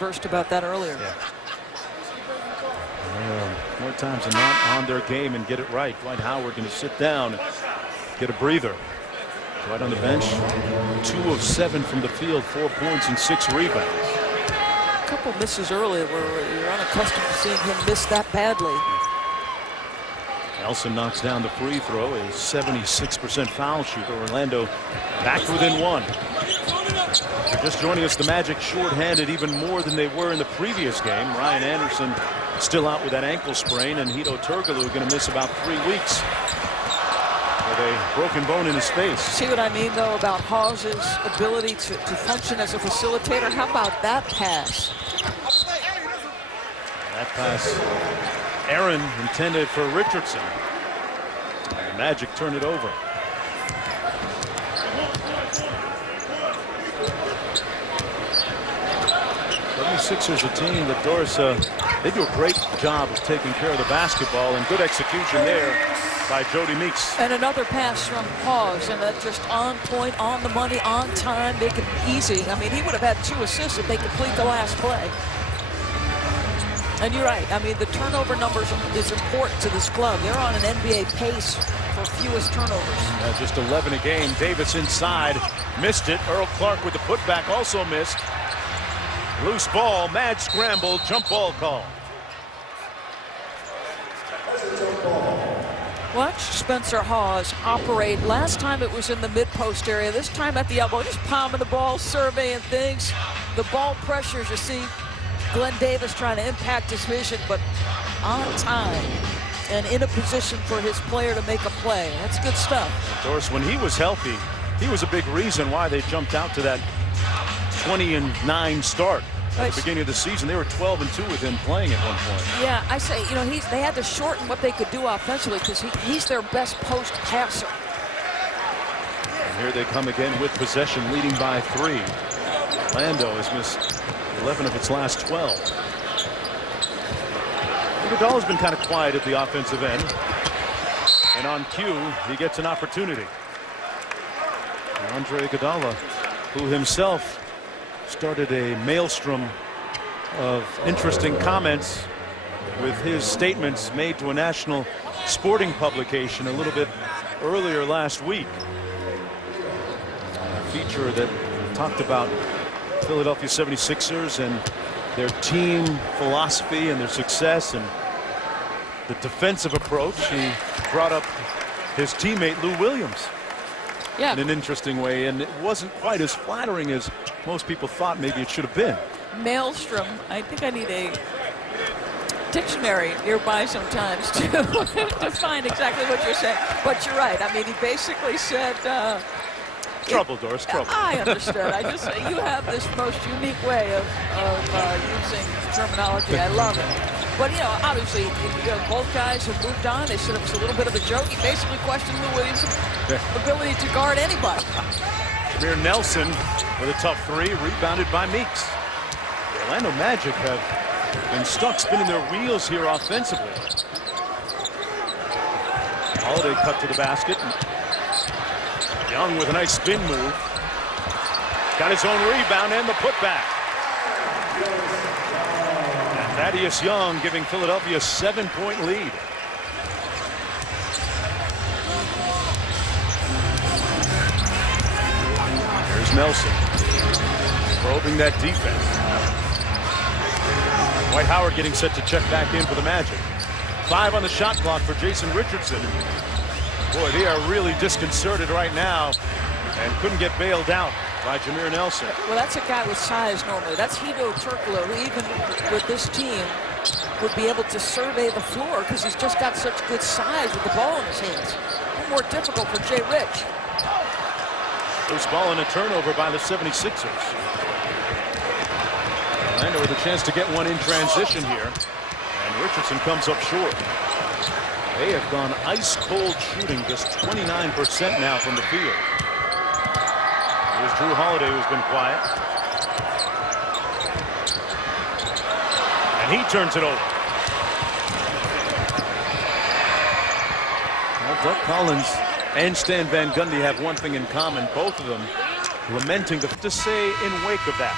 conversed about that earlier. Yeah. More times than not on their game and get it right. Dwight Howard going to sit down, get a breather. Dwight on the bench, 2 of 7 from the field, 4 points and 6 rebounds. A couple misses earlier where you're unaccustomed to seeing him miss that badly. Nelson knocks down the free throw, a 76% foul shooter. Orlando back within 1. If you're just joining us, the Magic shorthanded even more than they were in the previous game. Ryan Anderson still out with that ankle sprain, and Hedo Turkoglu going to miss about 3 weeks with a broken bone in his face. See what I mean, though, about Hawes's ability to function as a facilitator? How about that pass? That pass, Aaron intended for Richardson. And the Magic turn it over. 76ers a team that, Doris, they do a great job of taking care of the basketball, and good execution there by Jody Meeks. And another pass from Hawes, and that just on point, on the money, on time, make it easy. I mean, he would have had 2 assists if they complete the last play. And you're right. I mean, the turnover numbers is important to this club. They're on an NBA pace for fewest turnovers. Just 11 a game. Davis inside, missed it. Earl Clark with the putback also missed. Loose ball, mad scramble, jump ball call. Watch Spencer Hawes operate. Last time it was in the mid-post area. This time at the elbow, just palming the ball, surveying things. The ball pressures, you see Glenn Davis trying to impact his vision, but on time and in a position for his player to make a play. That's good stuff. Doris, when he was healthy, he was a big reason why they jumped out to that 20-9 start at the beginning of the season. They were 12-2 with him playing at one point. Yeah, I say, you know, they had to shorten what they could do offensively because he's their best post passer. And here they come again with possession, leading by 3. Orlando has missed 11 of its last 12. Iguodala's been kind of quiet at the offensive end, and on cue he gets an opportunity. And Andre Iguodala, who himself started a maelstrom of interesting comments with his statements made to a national sporting publication a little bit earlier last week. A feature that talked about Philadelphia 76ers and their team philosophy and their success and the defensive approach. He brought up his teammate Lou Williams. Yeah. In an interesting way, and it wasn't quite as flattering as most people thought maybe it should have been. Maelstrom, I think I need a dictionary nearby sometimes to define exactly what you're saying. But you're right. I mean, he basically said... trouble, Doris, trouble. I understood. I just, you have this most unique way of using terminology. I love it. But, you know, obviously, both guys have moved on. They said it was a little bit of a joke. He basically questioned Lou Williams' ability to guard anybody. Jameer Nelson with a tough 3, rebounded by Meeks. The Orlando Magic have been stuck spinning their wheels here offensively. Holiday cut to the basket. Young with a nice spin move. Got his own rebound and the putback. And Thaddeus Young giving Philadelphia a 7-point lead. Here's Nelson probing that defense. Dwight Howard getting set to check back in for the Magic. 5 on the shot clock for Jason Richardson. Boy, they are really disconcerted right now and couldn't get bailed out by Jameer Nelson. Well, that's a guy with size normally. That's Hedo Turkoglu, who even with this team would be able to survey the floor because he's just got such good size with the ball in his hands. A little more difficult for Jay Rich. Loose ball and a turnover by the 76ers. Orlando with a chance to get one in transition here. And Richardson comes up short. They have gone ice cold shooting, just 29% now from the field. Here's Drew Holiday, who's been quiet. And he turns it over. Well, Doug Collins and Stan Van Gundy have one thing in common, both of them lamenting to say in wake of that.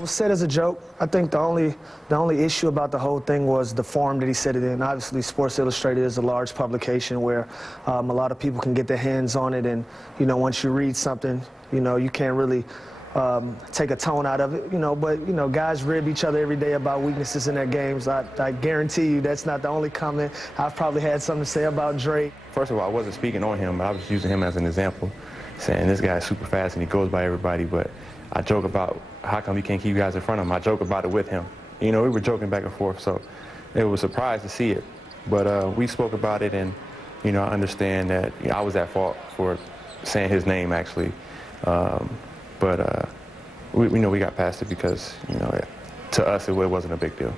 It was said as a joke. I think the only issue about the whole thing was the form that he said it in. Obviously, Sports Illustrated is a large publication where a lot of people can get their hands on it, and once you read something, you can't really take a tone out of it, but guys rib each other every day about weaknesses in their games. I guarantee you that's not the only comment. I've probably had something to say about Drake. First of all, I wasn't speaking on him, but I was using him as an example, saying this guy's super fast and he goes by everybody, but I joke about how come he can't keep guys in front of him. I joke about it with him. We were joking back and forth, so it was a surprise to see it. But we spoke about it, and I understand that I was at fault for saying his name, actually. But we know we got past it because, to us it wasn't a big deal.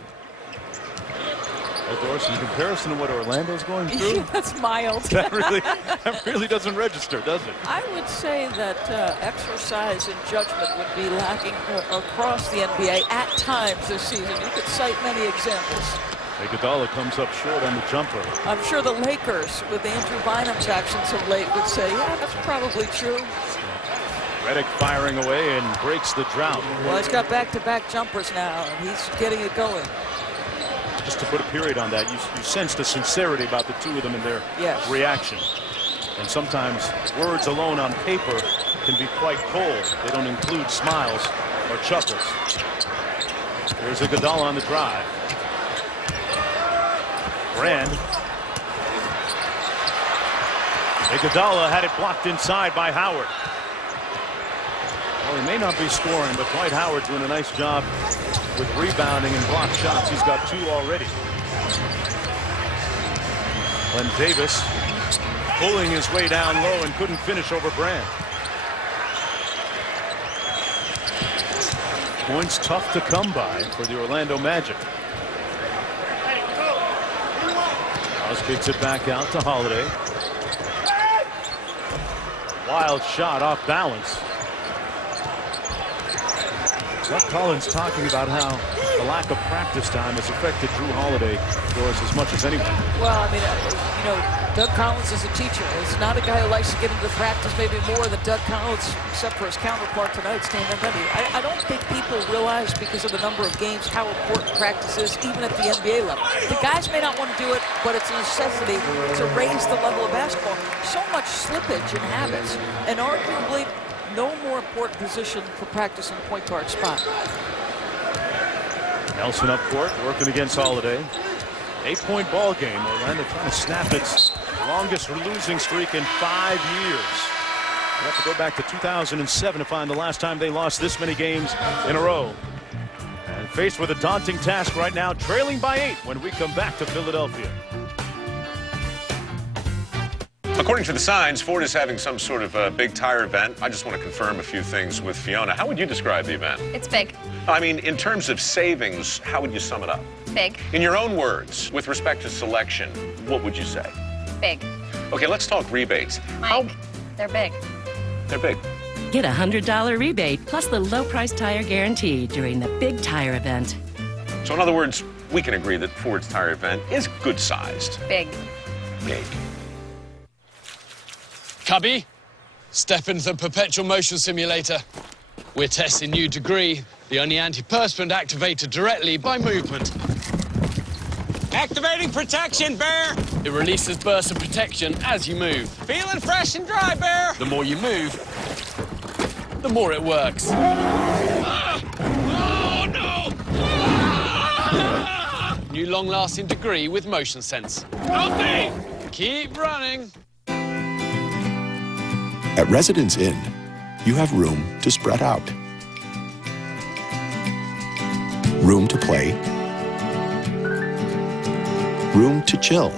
Well, Doris, in comparison to what Orlando's going through, that's mild. that really doesn't register, does it? I would say that exercise and judgment would be lacking across the NBA at times this season. You could cite many examples. Iguodala comes up short on the jumper. I'm sure the Lakers, with Andrew Bynum's actions of late, would say, yeah, that's probably true. Redick firing away and breaks the drought. Well, he's got back-to-back jumpers now, and he's getting it going. Just to put a period on that, you sensed a sincerity about the two of them in their reaction. And sometimes words alone on paper can be quite cold. They don't include smiles or chuckles. Here's Iguodala on the drive. Brand. Iguodala had it blocked inside by Howard. Well, he may not be scoring, but Dwight Howard doing a nice job with rebounding and block shots. He's got 2 already. Glenn Davis pulling his way down low and couldn't finish over Brand. Points tough to come by for the Orlando Magic. House kicks it back out to Holiday. Wild shot off balance. Doug Collins talking about how the lack of practice time has affected Drew Holiday, Doris, as much as anyone. Well, I mean, Doug Collins is a teacher. It's not a guy who likes to get into practice maybe more than Doug Collins, except for his counterpart tonight, Stan Van Gundy. I don't think people realize, because of the number of games, how important practice is, even at the NBA level. The guys may not want to do it, but it's a necessity to raise the level of basketball. So much slippage in habits, and arguably no more important position for practice in the point guard spot. Nelson up court, working against Holiday. 8-point ball game. Orlando trying to snap its longest losing streak in 5 years. We'll have to go back to 2007 to find the last time they lost this many games in a row. And faced with a daunting task right now, trailing by 8 when we come back to Philadelphia. According to the signs, Ford is having some sort of big tire event. I just want to confirm a few things with Fiona. How would you describe the event? It's big. I mean, in terms of savings, how would you sum it up? Big. In your own words, with respect to selection, what would you say? Big. Okay, let's talk rebates. Mike, they're big. They're big. Get a $100 rebate plus the low price tire guarantee during the big tire event. So in other words, we can agree that Ford's tire event is good sized. Big. Big. Cubby, step into the perpetual motion simulator. We're testing new degree, the only antiperspirant activated directly by movement. Activating protection, Bear! It releases bursts of protection as you move. Feeling fresh and dry, Bear! The more you move, the more it works. Oh, no! New long-lasting degree with motion sense. Help me! Keep running. At Residence Inn, you have room to spread out. Room to play. Room to chill.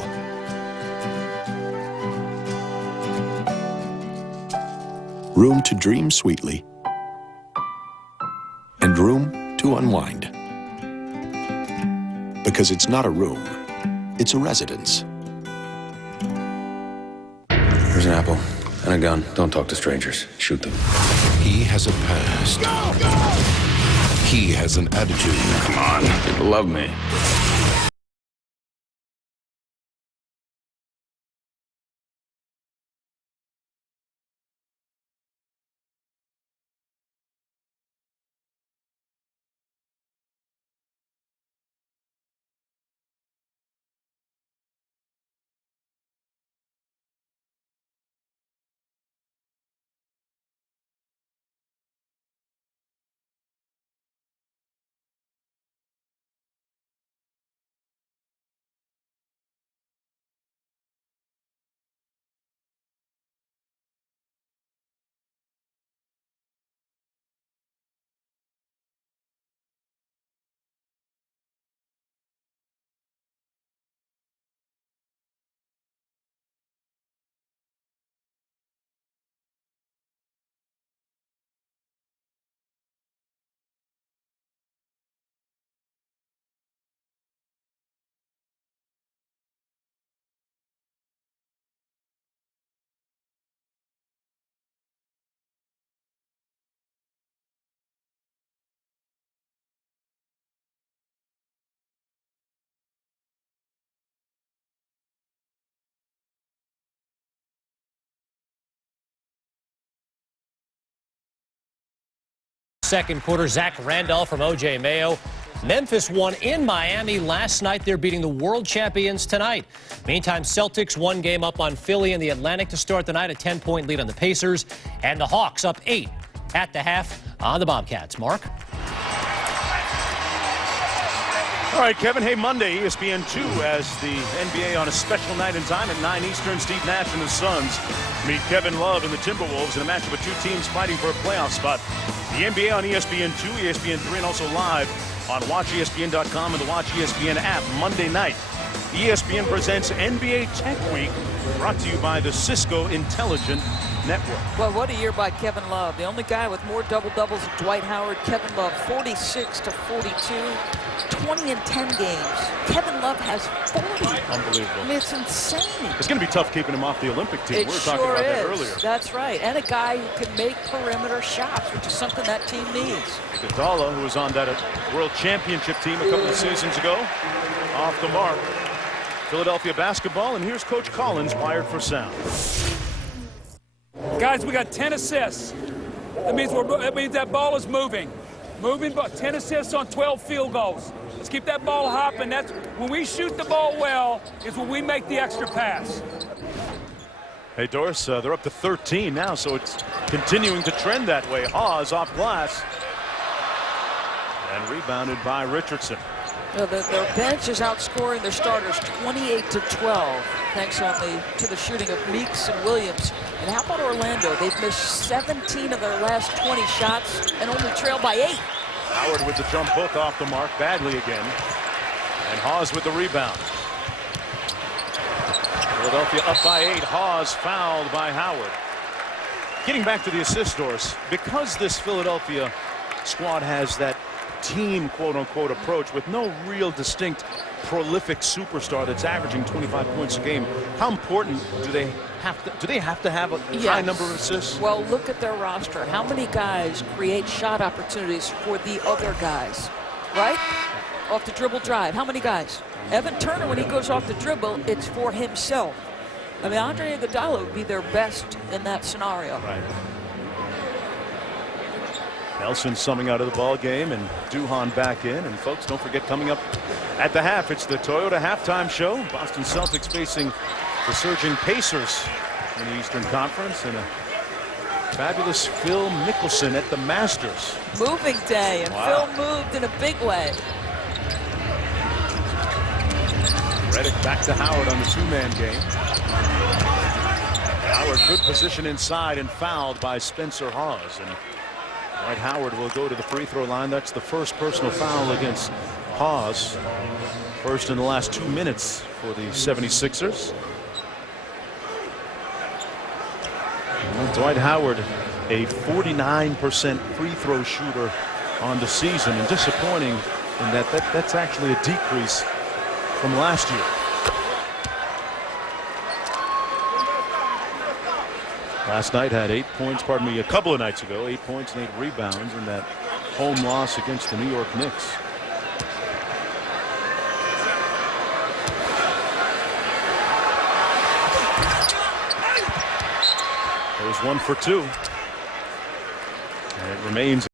Room to dream sweetly. And room to unwind. Because it's not a room, it's a residence. Here's an apple and a gun. Don't talk to strangers. Shoot them. He has a past. Go, go! He has an attitude. Come on. People love me. Second quarter, Zach Randolph from O.J. Mayo. Memphis won in Miami last night. They're beating the world champions tonight. Meantime, Celtics 1 game up on Philly in the Atlantic to start the night, a 10-point lead on the Pacers. And the Hawks up 8 at the half on the Bobcats. Mark? All right, Kevin. Hey, Monday, ESPN2 has the NBA on a special night and time at 9 Eastern. Steve Nash and the Suns meet Kevin Love and the Timberwolves in a matchup with two teams fighting for a playoff spot. The NBA on ESPN2, ESPN3, and also live on WatchESPN.com and the Watch ESPN app Monday night. ESPN presents NBA Tech Week, brought to you by the Cisco Intelligent Network. Well, what a year by Kevin Love. The only guy with more double-doubles than Dwight Howard. Kevin Love, 46 to 42, 20 in 10 games. Kevin Love has 40. Unbelievable. I mean, it's insane. It's going to be tough keeping him off the Olympic team. It We were sure talking about is. that earlier. That's right. And a guy who can make perimeter shots, which is something that team needs. Iguodala, who was on that World Championship team a couple of seasons ago, off the mark. Philadelphia basketball, and here's Coach Collins, wired for sound. Guys, we got 10 assists. That means that ball is moving. But 10 assists on 12 field goals. Let's keep that ball hopping. That's when we shoot the ball well, is when we make the extra pass. Hey, Doris, they're up to 13 now, so it's continuing to trend that way. Hawes off glass. And rebounded by Richardson. Their bench is outscoring their starters 28 to 12, thanks to the shooting of Meeks and Williams. And how about Orlando? They've missed 17 of their last 20 shots and only trailed by 8. Howard with the jump hook off the mark, badly again. And Hawes with the rebound. Philadelphia up by 8. Hawes fouled by Howard. Getting back to the assist, Doris, because this Philadelphia squad has that team quote-unquote approach with no real distinct prolific superstar that's averaging 25 points a game, how important do they have to have a high number of assists? Well, look at their roster. How many guys create shot opportunities for the other guys, right? Off the dribble drive. How many guys? Evan Turner, when he goes off the dribble, it's for himself. I mean, Andre Iguodala would be their best in that scenario. Right. Nelson summing out of the ball game and Duhan back in. And folks, don't forget, coming up at the half, it's the Toyota halftime show. Boston Celtics facing the surging Pacers in the Eastern Conference, and a fabulous Phil Mickelson at the Masters. Moving day, and Phil moved in a big way. Redick back to Howard on the two-man game. Howard, good position inside and fouled by Spencer Hawes. And Dwight Howard will go to the free throw line. That's the first personal foul against Hawes. First in the last 2 minutes for the 76ers. Well, Dwight Howard, a 49% free throw shooter on the season, and disappointing in that's actually a decrease from last year. Last night had 8 points, pardon me, a couple of nights ago, 8 points and 8 rebounds in that home loss against the New York Knicks. It was 1 for 2. And it remains